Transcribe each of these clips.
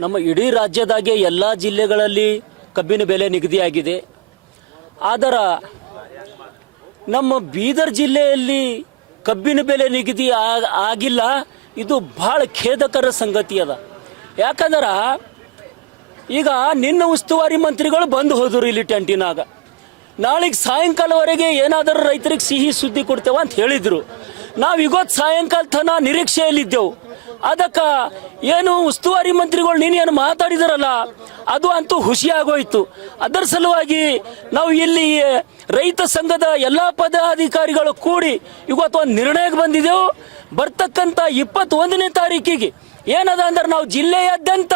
ನಮ್ಮ ಇಡೀ ರಾಜ್ಯದಾಗೆ ಎಲ್ಲ ಜಿಲ್ಲೆಗಳಲ್ಲಿ ಕಬ್ಬಿನ ಬೆಲೆ ನಿಗದಿಯಾಗಿದೆ. ಆದರ ನಮ್ಮ ಬೀದರ್ ಜಿಲ್ಲೆಯಲ್ಲಿ ಕಬ್ಬಿನ ಬೆಲೆ ನಿಗದಿ ಆಗಿಲ್ಲ. ಇದು ಬಹಳ ಖೇದಕರ ಸಂಗತಿ ಅದ. ಯಾಕಂದ್ರೆ ಈಗ ನಿನ್ನ ಉಸ್ತುವಾರಿ ಮಂತ್ರಿಗಳು ಬಂದು ಹೋದರು ಇಲ್ಲಿ ಟೆಂಟಿನಾಗ. ನಾಳೆಗೆ ಸಾಯಂಕಾಲವರೆಗೆ ಏನಾದರೂ ರೈತರಿಗೆ ಸಿಹಿ ಸುದ್ದಿ ಕೊಡ್ತೇವೆ ಅಂತ ಹೇಳಿದ್ರು. ನಾವು ಇವತ್ತು ಸಾಯಂಕಾಲ ತನ ನಿರೀಕ್ಷೆಯಲ್ಲಿದ್ದೆವು. ಅದಕ್ಕೆ ಏನು ಉಸ್ತುವಾರಿ ಮಂತ್ರಿಗಳು ನೀನೇನು ಮಾತಾಡಿದಾರಲ್ಲ, ಅದು ಅಂತೂ ಖುಷಿಯಾಗೋಯ್ತು ಅದರ ಸಲುವಾಗಿ ನಾವು ಇಲ್ಲಿ ರೈತ ಸಂಘದ ಎಲ್ಲ ಪದಾಧಿಕಾರಿಗಳು ಕೂಡಿ ಇವತ್ತು ಒಂದು ನಿರ್ಣಯಕ್ಕೆ ಬಂದಿದ್ದೆವು ಬರ್ತಕ್ಕಂಥ ಇಪ್ಪತ್ತೊಂದನೇ ತಾರೀಕಿಗೆ ಏನದ ಅಂದ್ರೆ ನಾವು ಜಿಲ್ಲೆಯಾದ್ಯಂತ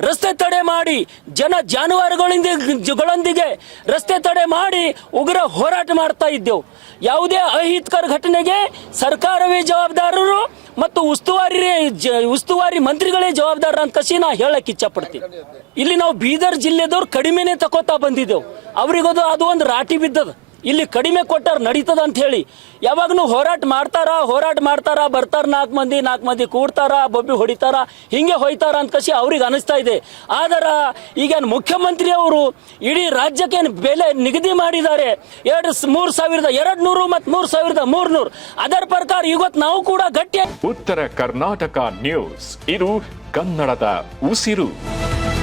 ರಸ್ತೆ ತಡೆ ಮಾಡಿ ಜನ ಜಾನುವಾರುಗಳೊಂದಿಗೆ ರಸ್ತೆ ತಡೆ ಮಾಡಿ ಉಗ್ರ ಹೋರಾಟ ಮಾಡ್ತಾ ಇದ್ದೆವು. ಯಾವುದೇ ಅಹಿತಕರ ಘಟನೆಗೆ ಸರ್ಕಾರವೇ ಜವಾಬ್ದಾರರು ಮತ್ತು ಉಸ್ತುವಾರಿ ಉಸ್ತುವಾರಿ ಮಂತ್ರಿಗಳೇ ಜವಾಬ್ದಾರ ಅಂತ ಕಸಿ ನಾ ಹೇಳಕ್ ಇಚ್ಛಪಡ್ತೀನಿ. ಇಲ್ಲಿ ನಾವು ಬೀದರ್ ಜಿಲ್ಲೆದವ್ರು ಕಡಿಮೆನೆ ತಕೋತಾ ಬಂದಿದ್ದೆವು. ಅವ್ರಿಗದು ಅದು ಒಂದು ರಾಟಿ ಬಿದ್ದದ. ಇಲ್ಲಿ ಕಡಿಮೆ ಕೊಟ್ಟಾರ ನಡೀತದ ಅಂತ ಹೇಳಿ. ಯಾವಾಗನು ಹೋರಾಟ ಮಾಡ್ತಾರ ಹೋರಾಟ ಮಾಡ್ತಾರ, ಬರ್ತಾರ ನಾಲ್ಕು ಮಂದಿ ನಾಲ್ಕು ಮಂದಿ ಕೂಡ್ತಾರ, ಬೊಬ್ಬಿ ಹೊಡಿತಾರ, ಹಿಂಗೆ ಹೋಯ್ತಾರ ಅಂತ ಕಸಿ ಅವ್ರಿಗೆ ಅನಿಸ್ತಾ ಇದೆ. ಆದರ ಈಗೇನು ಮುಖ್ಯಮಂತ್ರಿ ಅವರು ಇಡೀ ರಾಜ್ಯಕ್ಕೆ ಬೆಲೆ ನಿಗದಿ ಮಾಡಿದ್ದಾರೆ. ಎರಡು ಮೂರು ಸಾವಿರದ ಎರಡು ನೂರು ಮತ್ತು ಮೂರು ಸಾವಿರದ ಮೂರ್ನೂರು ಅದರ ಪ್ರಕಾರ ಇವತ್ತು ನಾವು ಕೂಡ ಗಟ್ಟಿ ಉತ್ತರ ಕರ್ನಾಟಕ ನ್ಯೂಸ್. ಇದು ಕನ್ನಡದ ಉಸಿರು.